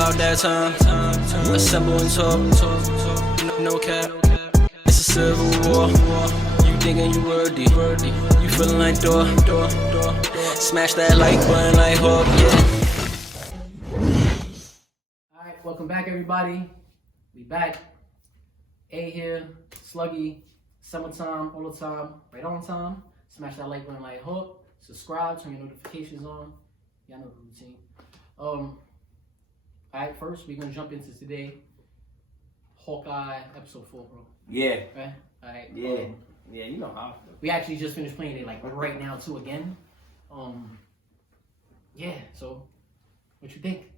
about that time. Assemble and talk. No cap. It's a civil war. You thinking you worthy? You feeling like door. Smash that like button like Hawkeye. Alright, welcome back everybody. We back. A here, Sluggy, summertime, all the time, right on time. Smash that like button like Hawk. Subscribe, turn your notifications on. Y'all know the routine. Alright, first we're gonna jump into today. Hawkeye episode 4, bro. Yeah. Right? Alright. Yeah. Yeah, you know how. We actually just finished playing it like right now too again. Yeah, so what you think?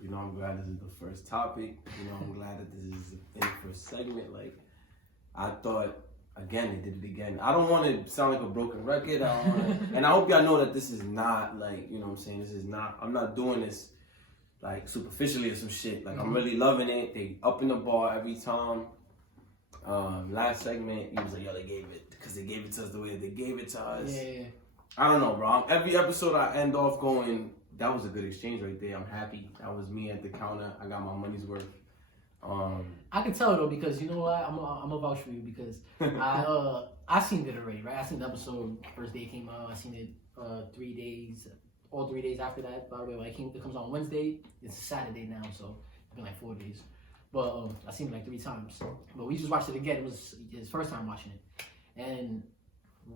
You know, I'm glad this is the first topic. You know, I'm glad that this is in the first segment. Like, I thought, again, they did it again. I don't want to sound like a broken record. And I hope y'all know that this is not, like, you know what I'm saying? This is not, I'm not doing this, like, superficially or some shit. Like, I'm really loving it. They up in the bar every time. Last segment, he was like, yo, they gave it, because they gave it to us the way they gave it to us. Yeah. I don't know, bro. Every episode I end off going, that was a good exchange right there. I'm happy. That was me at the counter. I got my money's worth. I can tell though, because you know what, I'm gonna vouch for you because I seen it already, right? I seen the episode first day it came out. I seen it 3 days, all 3 days after that. By the way, like it comes on Wednesday. It's Saturday now, so it's been like 4 days. But I seen it like 3 times. But we just watched it again. It was his first time watching it, and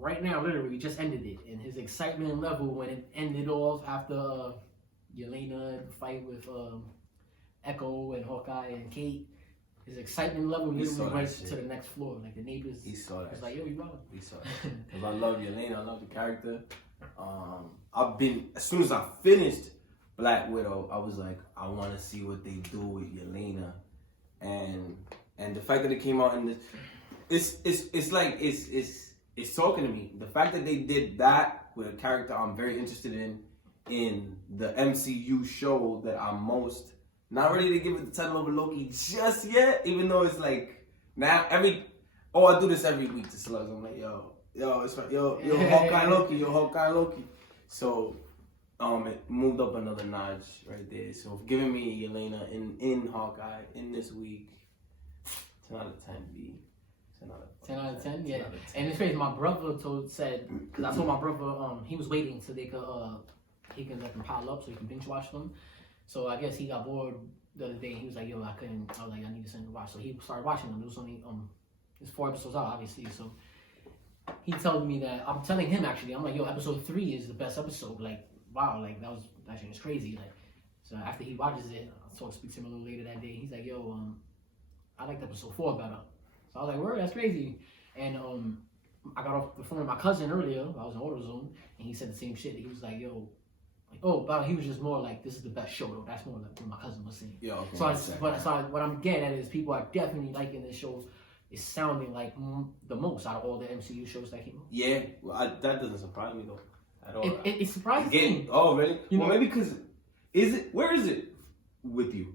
right now, literally, we just ended it, and his excitement level when it ended off after Yelena fight with Echo and Hawkeye and Kate, his excitement level literally went to the next floor. Like the neighbors, he saw that. It's like, yo, you wrong. He saw that. Because I love Yelena. I love the character. I've been, as soon as I finished Black Widow, I was like, I want to see what they do with Yelena, and the fact that it came out in this, it's talking to me. The fact that they did that with a character I'm very interested in the MCU show that I'm most not ready to give it the title of Loki just yet, even though it's like now I do this every week to slugs. I'm like, yo, it's like, yo, Hawkeye Loki. So it moved up another notch right there. So giving me Yelena in Hawkeye in this week, 10 out of 10 B. 10 out of 10, yeah. And it's crazy. My brother said, because I told my brother he was waiting so they could he can let them pile up so he can binge watch them. So I guess he got bored the other day. And he was like, yo, I was like, I need to send to watch. So he started watching them. It was only there's 4 episodes out, obviously. So he told me that, I'm telling him actually, I'm like, yo, episode 3 is the best episode. Like, wow, like that shit was crazy. Like, so after he watches it, I'll speak to him a little later that day. He's like, yo, I liked episode 4 better. So I was like, word, that's crazy. And I got off the phone with my cousin earlier. I was in AutoZone, and he said the same shit. He was like, yo, but he was just more like, this is the best show, though. That's more like what my cousin was saying. Yeah, okay. So what I'm getting at is people are definitely liking this show. It's sounding like the most out of all the MCU shows that came out. Yeah, well, that doesn't surprise me, though, at all. It surprises me. Oh, really? You well, know, maybe because, where is it with you?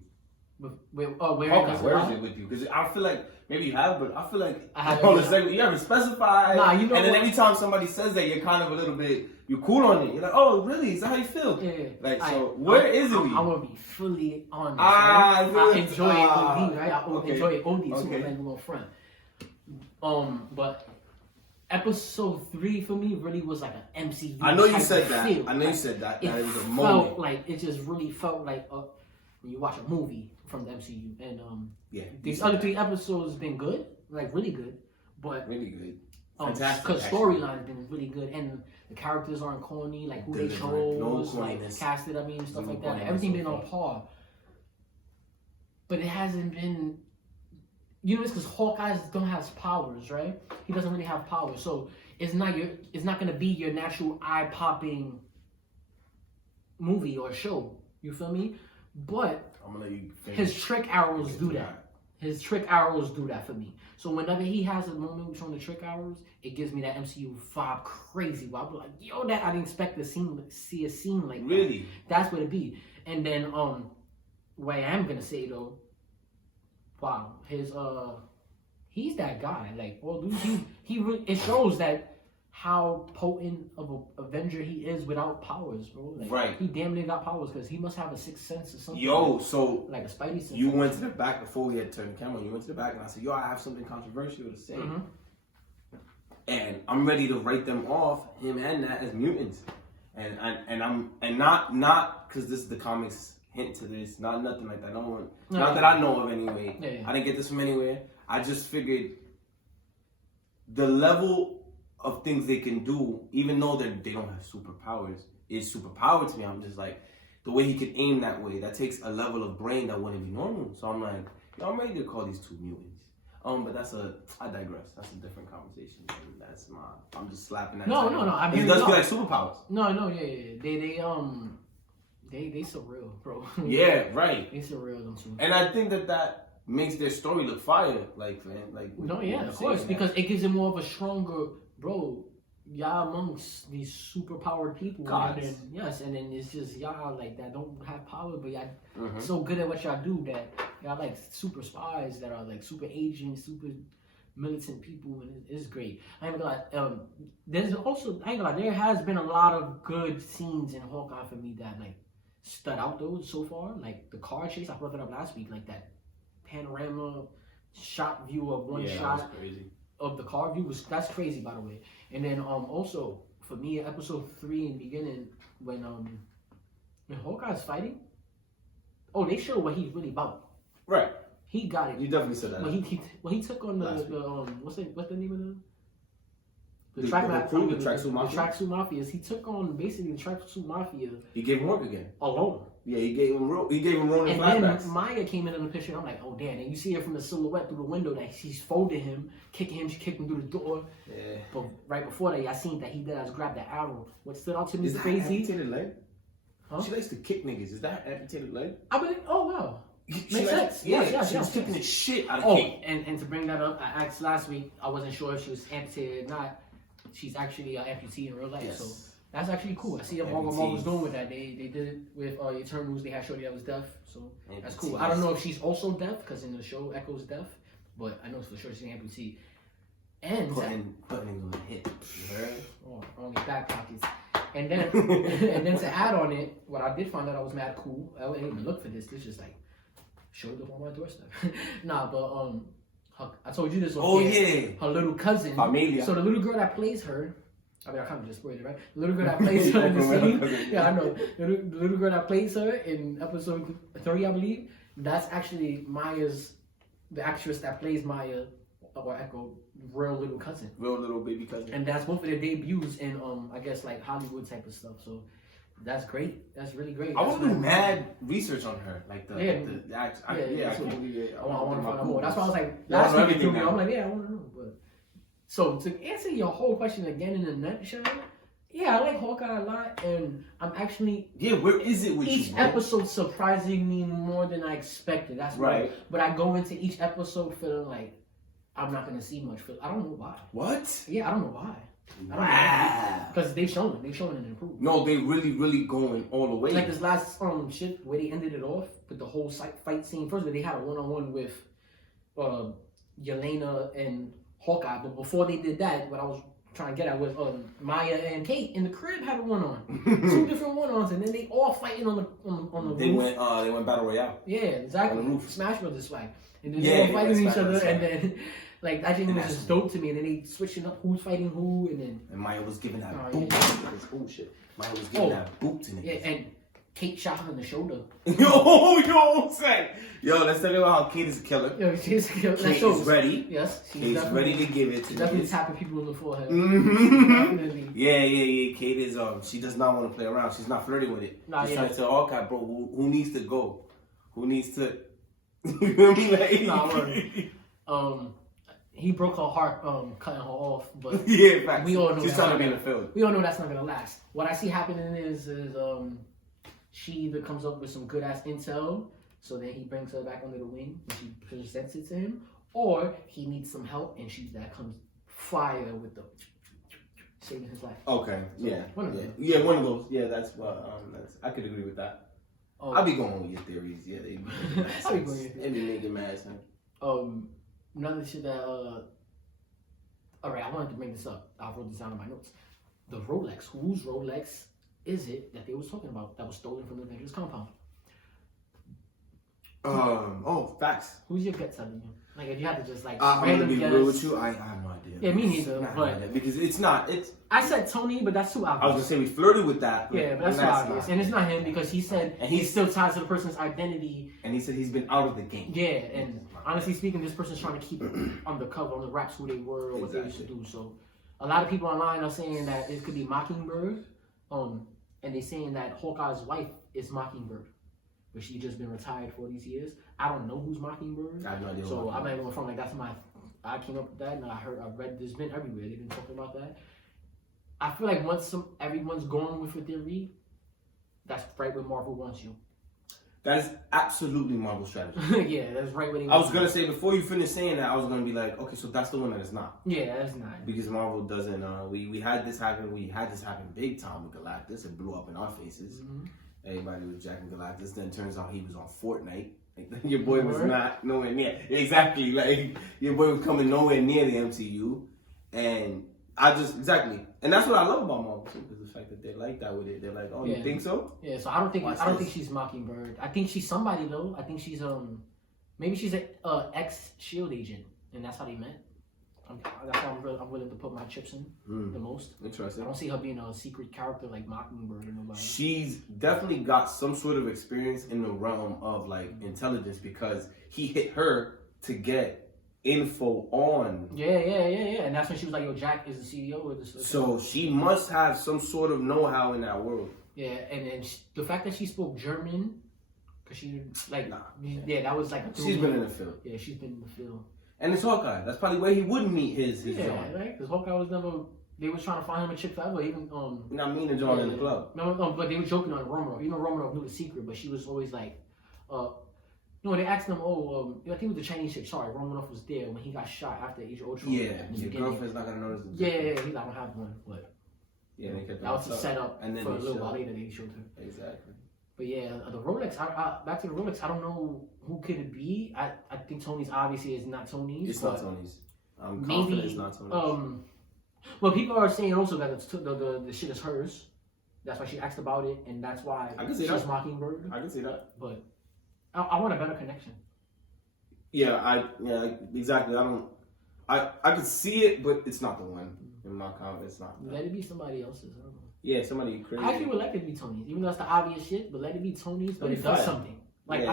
Where is it with you? Because I feel like, maybe you have, but I feel like you haven't specified. Nah, you know and then every time somebody says that, you're kind of a little bit, you're cool on it. You're like, oh, really? Is that how you feel? Yeah. Like, so where is it with you? I want to be fully honest. I enjoy it OD, right? I enjoy it OD, so I'm a little front. But episode 3 for me really was like an MCU. I know you said that. Feel. I know you said that. That It was a felt moment. like, it just really felt like when you watch a movie from the MCU. And yeah, these other 3 episodes been good, like really good. But really good. Fantastic. Because storyline's been really good, and the characters aren't corny, like who they chose, like casted, stuff like that. Everything been on par. But it hasn't been, it's because Hawkeye don't have powers, right? He doesn't really have powers, so it's not gonna be your natural eye-popping movie or show. You feel me? But I'm gonna let you finish. His trick arrows do that. His trick arrows do that for me. So whenever he has a moment showing the trick arrows, it gives me that MCU vibe crazy. Where I'll be like, yo, that I didn't expect to see a scene like that. Really? That's what it be. And then what I am gonna say though, wow, he's that guy. Like, well, dude, it shows that how potent of a Avenger he is without powers, bro. Like, right. He damn near got powers because he must have a sixth sense or something. Yo, so like a Spidey sense. You went to the back before we had turned the camera. You went to the back and I said, yo, I have something controversial to say. Mm-hmm. And I'm ready to write them off, him and that, as mutants. And not because this is the comics hint to this, not nothing like that. Not that I know of anyway. Yeah. I didn't get this from anywhere. I just figured the level of things they can do, even though they don't have superpowers, is superpower to me. I'm just like, the way he could aim that way, that takes a level of brain that wouldn't be normal. So I'm like, yo, I'm ready to call these two mutants. But I digress. That's a different conversation. I'm just slapping that. No. It does feel like superpowers. No, yeah. They surreal, bro. Yeah, right. They surreal, them two. And I think that makes their story look fire. Like. No, yeah, of course, because it gives it more of a stronger, bro. Y'all amongst these superpowered people, Gods. And then it's just y'all like that don't have power, but y'all so good at what y'all do that y'all like super spies that are like super agents, super militant people, and it's great. I ain't gonna lie. There's also there has been a lot of good scenes in Hawkeye for me that like stood out though so far. Like the car chase, I brought it up last week. Like that panorama shot view of one shot. That was crazy. Of the car view that's crazy, by the way. And then also for me, episode 3 in the beginning when Hawkeye's fighting, they show what he's really about. Right. He got it. You definitely said that. When he took on the what's the name of the Tracksuit Mafia. The Tracksuit Mafias. He took on basically the Tracksuit Mafia. He gave him work again. Alone. Yeah, he gave him Ronin and flashbacks. Then Maya came in the picture, and I'm like, oh damn! And you see her from the silhouette through the window that she's folding him, kicking him. She kicked him through the door. Yeah. But right before that, I seen that he did grab the arrow. What stood out to me is crazy? That amputated leg? Huh? She likes to kick niggas. Is that amputated leg? I believe. Oh wow. Makes sense. Yeah, she was yes. kicking the shit out of Kate. And to bring that up, I asked last week. I wasn't sure if she was amputated or not. She's actually an amputee in real life. Yes. So that's actually cool. I see what Marvel's doing with that. They did it with Eternals. They had Shorty that was deaf, so that's cool. I don't know if she's also deaf because in the show Echo's deaf, but I know for sure she's an amputee. And putting on the hip. You heard? On the back pockets. And then and then to add on it, what I did find out I was mad cool. I didn't even look for this. This just like showed up on my doorstep. I told you this. Her little cousin. Familia. So the little girl that plays her. I mean, I kind of just spoiled it, right? The little girl that plays her in the scene. Yeah, I know. The little girl that plays her in episode 3, I believe. That's actually the actress that plays Maya or Echo, real little cousin. Real little baby cousin. And that's both of their debuts in, I guess, like Hollywood type of stuff. So that's great. That's really great. I want to do mad research on her. Like the act. I want to find out more. That's why I was like, last week I'm like, yeah, I want to know. But so to answer your whole question again in a nutshell, yeah, I like Hawkeye a lot, and I'm actually where is it with each episode surprising me more than I expected. That's right. But I go into each episode feeling like I'm not gonna see much. I don't know why. What? Yeah, I don't know why. Wow. Because they've shown it improved. No, they really going all the way. Like this last shit where they ended it off with the whole fight scene. First, they had a one-on-one with Yelena and Hawkeye, but before they did that, what I was trying to get at was Maya and Kate in the crib had a one-on, 2 different one-ons, and then they all fighting on the roof. They went battle royale. Yeah, exactly. On the roof. Smash Brothers swag, and then they all fighting each other, and then. Like, that thing was just dope to me, and then they switching up who's fighting who, and then... And Maya was giving that boot. Oh, shit. Maya was giving that boot to niggas. Yeah, and Kate shot her in the shoulder. Yo, say. Yo, let's talk about how Kate is a killer. Yo, she's a killer. Kate is ready. Yes. Kate's ready to give it to She's definitely tapping people in the forehead. Definitely. Yeah. Kate is, she does not want to play around. She's not flirting with it. She's trying to tell Hawkeye, bro, who needs to go? Who needs to... You feel me? Like... He broke her heart, cutting her off, but yeah, facts. We all know she's trying to be in the field. We all know that's not gonna last. What I see happening is she either comes up with some good ass intel, so then he brings her back under the wing and she presents it to him, or he needs some help and that comes fire with the saving his life. Okay, so one of those. Yeah, that's what. I could agree with that. I'll be going with your theories. Yeah, they be making mad sense. Another shit that all right, I wanted to bring this up. I wrote this down in my notes. The Rolex. Whose Rolex is it that they was talking about that was stolen from the Avengers compound? Facts. Who's your gut telling you? Like, if you had to just like I'm gonna be guess. real with you. I have no idea. Yeah, me neither. I have no But idea, because it's not. It's. I said Tony, but that's too obvious. I was gonna say we flirted with that. Yeah, but that's too obvious, and it's not him because he said And he's still tied to the person's identity. And he said he's been out of the game. Yeah, and honestly speaking, this person's trying to keep on the cover, on the wraps, who they were or what they used to do. So, a lot of people online are saying that it could be Mockingbird, and they're saying that Hawkeye's wife is Mockingbird, but she just been retired for these years. I don't know who's Mockingbird. I have no idea. So I'm not even from like that's my. I came up with that, and I read. There's been everywhere. They've been talking about that. I feel like once everyone's going with a theory, that's right where Marvel wants you. That is absolutely Marvel strategy. Yeah, that's right where they. I was gonna say before you finish saying that, I was gonna be like, okay, so that's the one that is not. Yeah, that's not. Because Marvel doesn't. We had this happen. We had this happen big time with Galactus. It blew up in our faces. Mm-hmm. Everybody was jacking Galactus. Then turns out he was on Fortnite. Like, your boy was not nowhere near. Exactly. Like your boy was coming nowhere near the MCU, and I just and that's what I love about Marvel too, because the fact that they like that with it. They're like, oh, you think so? Yeah. So I don't think she's Mockingbird. I think she's somebody though. I think she's maybe she's a ex Shield agent, and that's how they met. That's why I'm willing to put my chips in the most. Interesting. I don't see her being a secret character like Mockingbird or nobody. She's definitely got some sort of experience in the realm of like intelligence, because he hit her to get info on. Yeah. And that's when she was like, "Yo, Jack is the CEO of this." So she must have some sort of know-how in that world. Yeah, and then the fact that she spoke German, because she like, that was like. She's been in the field. Yeah, she's been in the field. And it's Hawkeye. That's probably where he would meet his John. Right? Because Hawkeye was never. They were trying to find him a chick forever. Even Not meaning John in the club. No, but they were joking on Romanoff. Even Romanoff knew the secret, but she was always like, they asked him, I think it was the Chinese chick. Sorry, Romanoff was there when he got shot after Age of Ultron. Yeah, your girlfriend's not gonna notice. Yeah, he's like, I don't have one, but yeah, they kept that was a setup, and then for a little while later they showed her. Exactly. But yeah, the Rolex. Back to the Rolex. I don't know who could it be. I think Tony's obviously is not Tony's. It's not Tony's. I'm maybe, confident it's not Tony's. Well, people are saying also that it's the shit is hers. That's why she asked about it, and that's why I can see she's that. Mockingbird. I can see that. But I want a better connection. Yeah, exactly. I could see it, but it's not the one. In my comment, it's not. Let it be somebody else's. I don't know. Yeah, somebody crazy. I actually would like it to be Tony's, even though that's the obvious shit. But let it be Tony's, but it does fire. something. Like Yeah,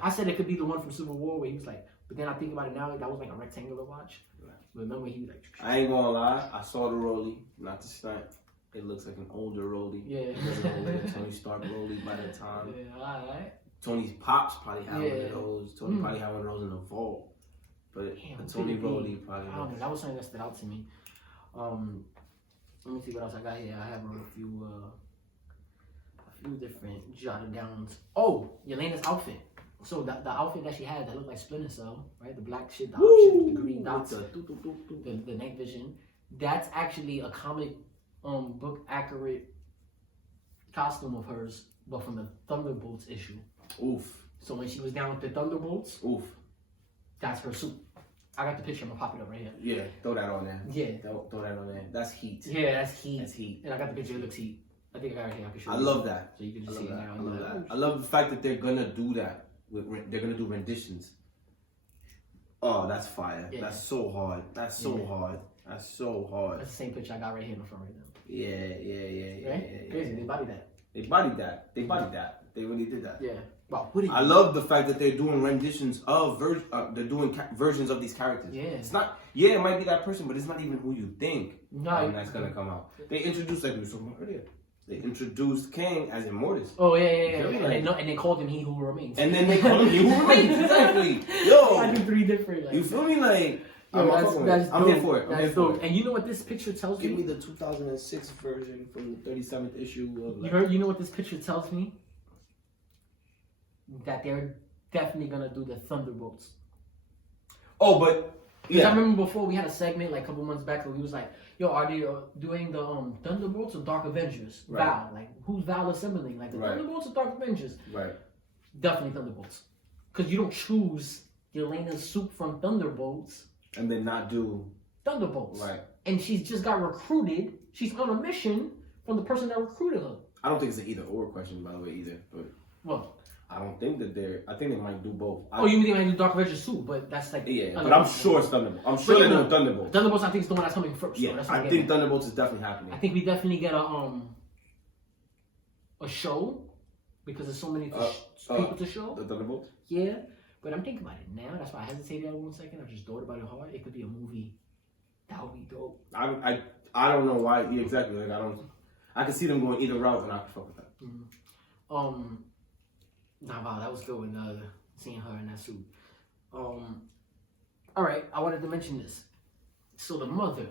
I said it could be the one from Civil War where he was like. But then I think about it now, that was like a rectangular watch. But remember he was like. I ain't gonna lie. I saw the Rollie, not to stunt. It looks like an older Rollie. Yeah. It doesn't look like a Tony Stark Rollie by the time. Yeah, alright. Tony's pops probably had one of those. Tony probably had one of those in the vault. But Damn, the Tony Rollie probably. I don't know. That was something that stood out to me. Let me see what else I got here. I have a few different jotted downs. Oh, Yelena's outfit. So the outfit that she had that looked like Splinter Cell, right? The black shit, the option, the green dots, the night vision. That's actually a comic book accurate costume of hers, but from the Thunderbolts issue. Oof. So when she was down with the Thunderbolts, that's her suit. I got the picture. I'm gonna pop it up right here. Yeah, throw that on there. Yeah. Throw that on there. That's heat. Yeah, that's heat. That's heat. And I got the picture. It looks heat. I think I got it here. I can show you. I love that. So you can just see it now. I love that. I love the fact that they're gonna do that. They're gonna do renditions. Oh, that's fire. Yeah. That's so hard. That's so hard. That's so hard. That's the same picture I got right here in the front right now. Yeah. Right? Crazy. They bodied that. They bodied that. They really did that. Yeah. Wow. I love the fact that they're doing renditions of they're doing versions of these characters. Yeah. It's not. Yeah, it might be that person, but it's not even who you think. No. That's gonna come out. They introduced, like we were talking about earlier. They introduced Kang as Immortus. Oh yeah. And they called him He Who Remains. And then they called him He Who Remains. Exactly. Yo. I do 3 different. Like, you feel me? Like. Yo, I'm here for it. That's dope. And you know what this picture tells me? Give me the 2006 version from the 37th issue of. Like, you know what this picture tells me? That they're definitely gonna do the Thunderbolts. Oh, but yeah. I remember before we had a segment like a couple months back where we was like, "Yo, are they doing the Thunderbolts or Dark Avengers?" Right. Val, like who's Val assembling? Like the Thunderbolts or Dark Avengers? Right. Definitely Thunderbolts, because you don't choose Yelena's suit from Thunderbolts and then not do Thunderbolts. Right. And she's just got recruited. She's on a mission from the person that recruited her. I don't think it's an either or question, by the way, either. But What? I don't think that they're. I think they might do both. Oh, you mean they might do Dark Avengers too? But that's like Yeah, but I'm sure it's Thunderbolts. I'm sure they're doing Thunderbolts. Thunderbolts, I think, is the one that's coming first. Yeah, so that's I think Thunderbolts is definitely happening. I think we definitely get a show because there's so many people to show. The Thunderbolts. Yeah, but I'm thinking about it now. That's why I hesitated on 1 second. I just thought about it hard. It could be a movie. That would be dope. I don't know why exactly. Like I can see them going either route, and I can fuck with that. Mm-hmm. Wow, that was good when seeing her in that suit. All right, I wanted to mention this. So the mother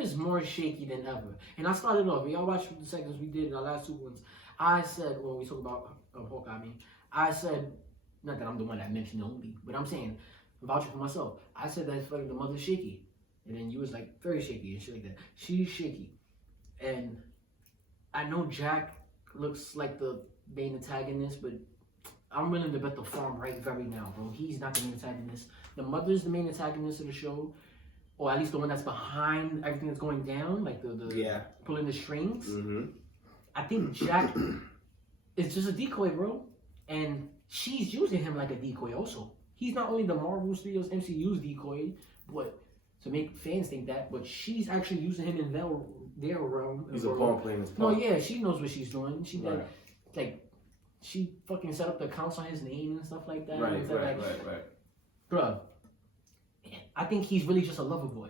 is more shaky than ever. And I started off. Y'all watched the segments we did in our last 2 ones. I said when we talk about Hawkeye, I said, not that I'm the one that mentioned it only, but I'm saying, vouching for myself. I said that the mother's shaky, and then you was like very shaky and shit like that. She's shaky, and I know Jack looks like the main antagonist, but I'm willing to bet the farm right very now, bro. He's not the main antagonist. The mother's the main antagonist of the show, or at least the one that's behind everything that's going down, like the pulling the strings. Mm-hmm. I think Jack is just a decoy, bro, and she's using him like a decoy. Also, he's not only the Marvel Studios MCU's decoy, but to make fans think that, but she's actually using him in their realm. He's a pawn playing his part. No, yeah, she knows what she's doing. She like she fucking set up the accounts on his name and stuff like that. Right. Bro, I think he's really just a lover boy.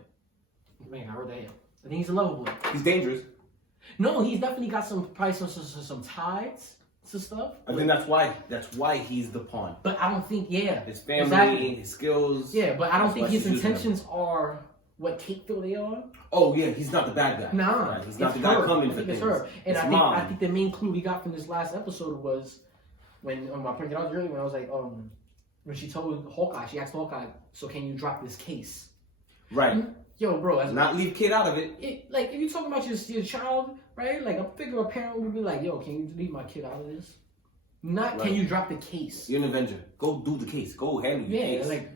Man, I heard that. I think he's a lover boy. He's dangerous. No, he's definitely got some ties to stuff. I think that's why he's the pawn. But I don't think, his family, his skills. Yeah, but I don't think his intentions are what Kate thought they are. Oh yeah, he's not the bad guy. Nah, right? He's not the guy coming for things. It's her. And it's I think the main clue we got from this last episode was when I pointed out earlier when I was like, when she told Hawkeye, she asked Hawkeye, "So can you drop this case?" Right. Yo, bro, not leave kid out of it. Like if you're talking about your child, right? Like I figure a parent would be like, "Yo, can you leave my kid out of this?" Not can you drop the case? You're an Avenger. Go do the case. Go handle the case.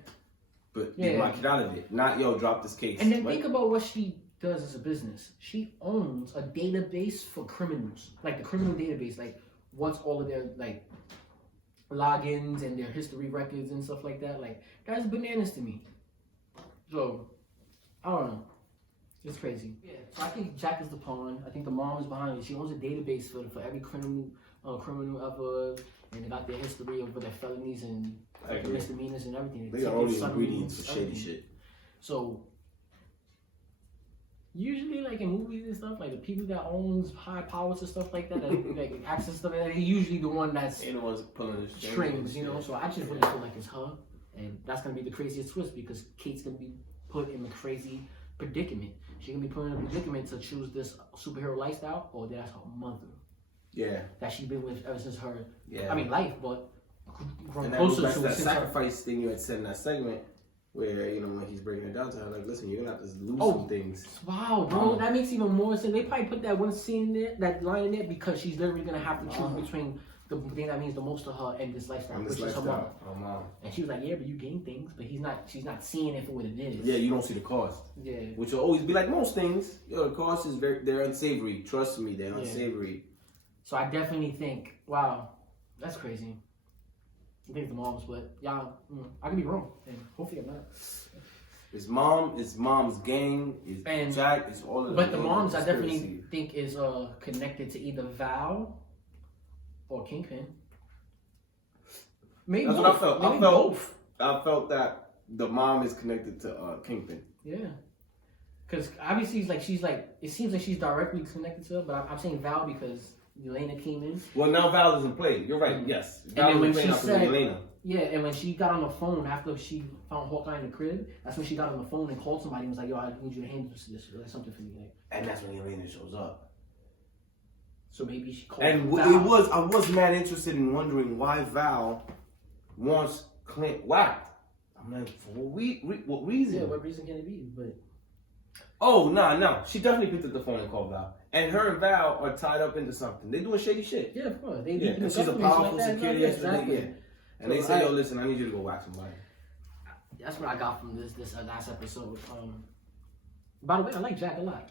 But leave my kid out of it. Not drop this case. And then think about what she does as a business. She owns a database for criminals, like the criminal database, like what's all of their like logins and their history records and stuff like that. Like that's bananas to me. So I don't know. It's crazy. Yeah. So I think Jack is the pawn. I think the mom is behind it. She owns a database for every criminal ever, and they got their history of their felonies and misdemeanors and everything. They got all the ingredients for shady shit. So usually, like in movies and stuff, like the people that owns high powers and stuff like that, like access stuff, like that, they're usually the one that's the ones pulling the strings, you know. So I just really feel like it's her, and that's gonna be the craziest twist because Kate's gonna be put in a crazy predicament. She's gonna be put in a predicament to choose this superhero lifestyle, or that's her mother. Yeah. That she's been with ever since her. Yeah. I mean, life, but growing and closer that's to that sacrifice thing you had said in that segment, where when he's breaking it down to her, like, listen, you're gonna have to lose some things. Wow, bro, that makes even more sense. They probably put that one scene there, that line in there, because she's literally gonna have to choose between the thing that means the most to her and this lifestyle, which is her mom. And she was like, yeah, but you gain things, but she's not seeing it for what it is. Yeah, you don't see the cost. Yeah. Which will always be like most things. The cost is they're unsavory. Trust me, they're unsavory. So I definitely think, wow, that's crazy. I think the moms, but I can be wrong, and hopefully I'm not. It's mom's gang, it's Jack, it's all of them. But the moms, I definitely think is connected to either Val or Kingpin. Maybe that's both. what I felt. I felt that the mom is connected to Kingpin. Yeah. Because obviously, it seems like she's directly connected to her, but I'm saying Val because Yelena came in. Well, now Val isn't played. You're right. Yes, Val is playing after Yelena. Yeah, and when she got on the phone after she found Hawkeye in the crib, that's when she got on the phone and called somebody and was like, "Yo, I need you to handle this or something for me." Like, and that's when Yelena shows up. So maybe she called. And Val. I was mad interested in wondering why Val wants Clint whacked. I'm like, for what reason? Yeah, what reason can it be? But oh no, she definitely picked up the phone and called Val. And her and Val are tied up into something. They doing shady shit. Yeah, of course. And she's a powerful security. Exactly. And they say, yo, listen, I need you to go whack somebody. that's what I got from this last episode. By the way, I like Jack a lot.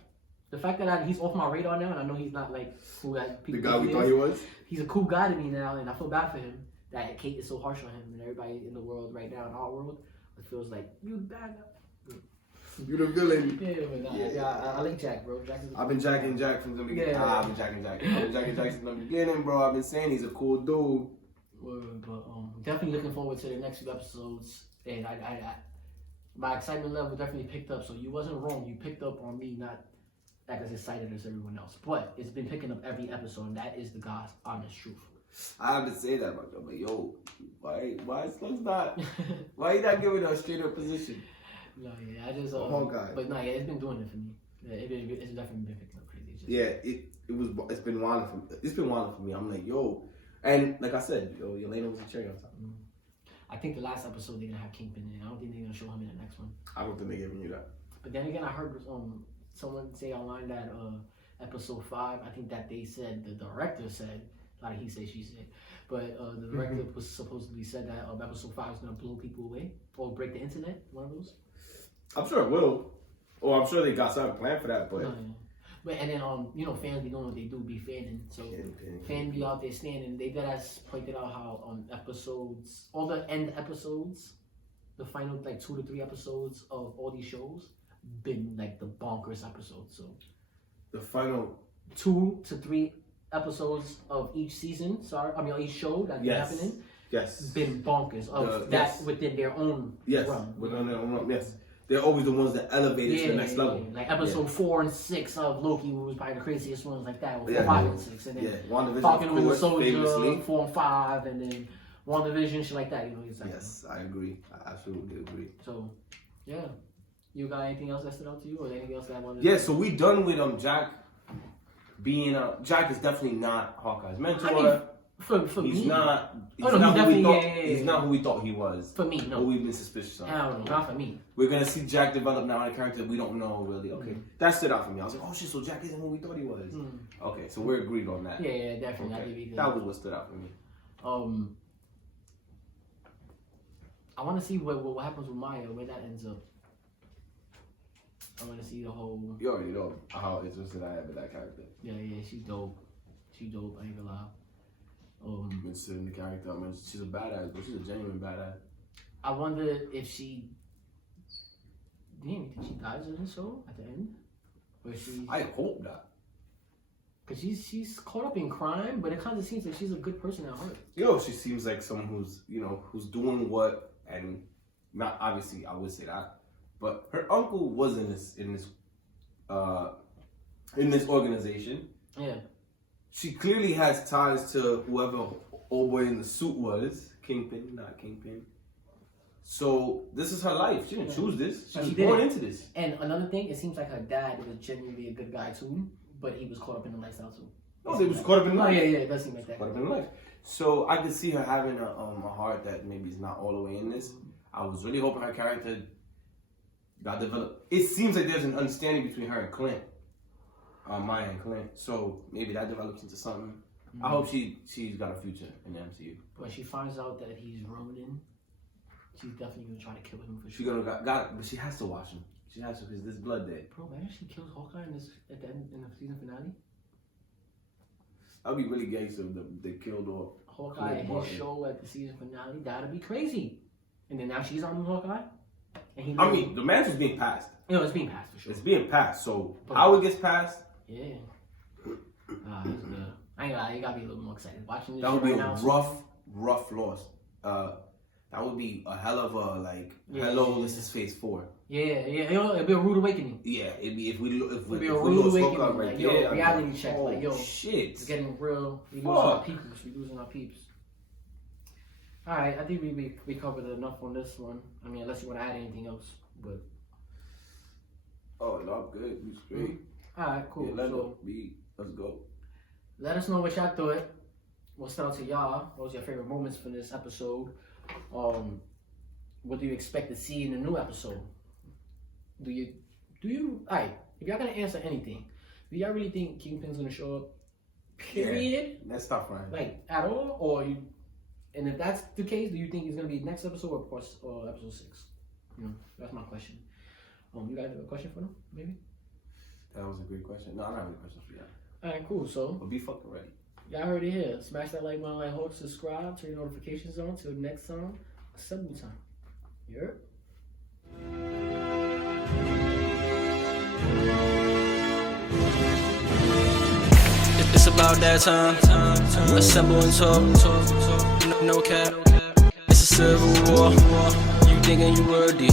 The fact that he's off my radar now, and I know he's not like who people. The guy we think thought he was. He's a cool guy to me now, and I feel bad for him that Kate is so harsh on him, and everybody in the world right now, in our world, it feels like you the bad guy. You the villain. I like Jack, bro. Jack is I've been jacking Jack from the beginning. I've been jacking Jack. I've been jacking Jack from the beginning, bro. I've been saying he's a cool dude. But definitely looking forward to the next few episodes, and I my excitement level definitely picked up. So you wasn't wrong. You picked up on me not as excited as everyone else, but it's been picking up every episode, and that is the God's honest truth. I have to say that about you, but yo, why Slug's not? Why you not giving a straight up position? No, yeah, I just Hawkeye. But no, yeah, it's been doing it for me. Yeah, it's definitely been picking up crazy. It's been wild for me. It's been wild for me. I'm like, yo, and like I said, yo, Yelena was a cherry on top. I think the last episode they're gonna have Kingpin in. I don't think they're gonna show him in the next one. I don't think they're giving you that. But then again, I heard someone say online that episode 5, I think that they said, the director said, like he said, she said, but the director was supposedly said that episode 5 is gonna blow people away or break the internet. One of those. I'm sure it will. Or I'm sure they got something planned for that, but. No, yeah. But and then fans be doing what they do, be fanning. So fans be out there standing. They pointed out how episodes, all the end episodes, the final like 2 to 3 episodes of all these shows, been like the bonkers episodes. So the final 2 to 3 episodes of each season. Each show that's been happening. Yes. Been bonkers of that within their own run. Within their own run. Yes. They're always the ones that elevate it to the next level. Like episode 4 and 6 of Loki was probably the craziest ones like that. 5 and 6, and then Falcon and the Soldier 4 and 5, and then WandaVision, shit like that. Exactly. Yes, I agree. I absolutely agree. So, yeah, you got anything else that stood out to you, or anything else that I wanted? Yeah, so we done with Jack being Jack is definitely not Hawkeye's mentor. For he's me, not. He's not who we thought he was. For me, no. But we've been suspicious of. Hell no, not for me. We're gonna see Jack develop now in a character we don't know really. Okay, that stood out for me. I was like, oh shit, so Jack isn't who we thought he was. Okay, so we're agreed on that. Yeah, definitely. Okay. That was what stood out for me. I want to see what happens with Maya, where that ends up. I want to see the whole. You already know how interested I am in that character. Yeah, she's dope. I ain't gonna lie. Interested in the character. I mean, she's a badass, but she's a genuine badass. I wonder if she. Damn, you think she dies in this show at the end? Or she? I hope not. Cause she's caught up in crime, but it kind of seems like she's a good person at heart. She seems like someone who's doing what, and not obviously I would say that, but her uncle was in this organization. Yeah. She clearly has ties to whoever old boy in the suit was. Kingpin, not Kingpin. So this is her life. She didn't choose this. She was born into this. And another thing, it seems like her dad was genuinely a good guy too, but he was caught up in the lifestyle too. No, he was caught up in life. Yeah, it does seem like that. Caught up in life. So I could see her having a heart that maybe is not all the way in this. I was really hoping her character got developed. It seems like there's an understanding between her and Clint. Maya and Clint, so maybe that develops into something. I hope she's got a future in the MCU. When she finds out that he's Ronin, she's definitely gonna try to kill him for sure. She's gonna but she has to watch him. She has to because there's blood there. Bro, imagine she kills Hawkeye at the end in the season finale. That'd be really gangster if they killed Hawkeye at his show at the season finale. That'd be crazy. And then now she's on Hawkeye. And the mantle's being passed. It's being passed for sure. It's being passed. So how it gets passed. Yeah. That's good. I ain't gonna lie, you gotta be a little more excited. Watching this that would be right a now, rough loss. That would be a hell of a hello, this is phase 4. Yeah, it'd be a rude awakening. Yeah, it'd be if we lose Hawkeye right there. Reality check, shit. It's getting real. We losing our peeps. Alright, I think we covered enough on this one. I mean, unless you want to add anything else, but. Oh, no, I'm good. We straight. Alright, cool. Yeah, let's go. Let us know what y'all thought. What stood out to y'all? What was your favorite moments from this episode? What do you expect to see in the new episode? Alright, if y'all gonna answer anything, do y'all really think Kingpin's gonna show up? Period? Yeah, that's tough, right? Like, at all? And if that's the case, do you think it's gonna be next episode or episode 6? That's my question. You guys have a question for them? Maybe. That was a great question. No, I don't have any questions for you. All right, cool. So But be fucking ready. y'all heard it here. Smash that like button, like, hold, subscribe, turn your notifications on. Till next time, assembly time. You heard? It's about that time. Assemble and talk. No cap. It's a civil war. You thinking you worthy?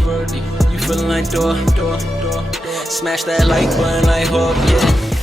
You feeling like door. Smash that like button like Hawkeye. Yeah.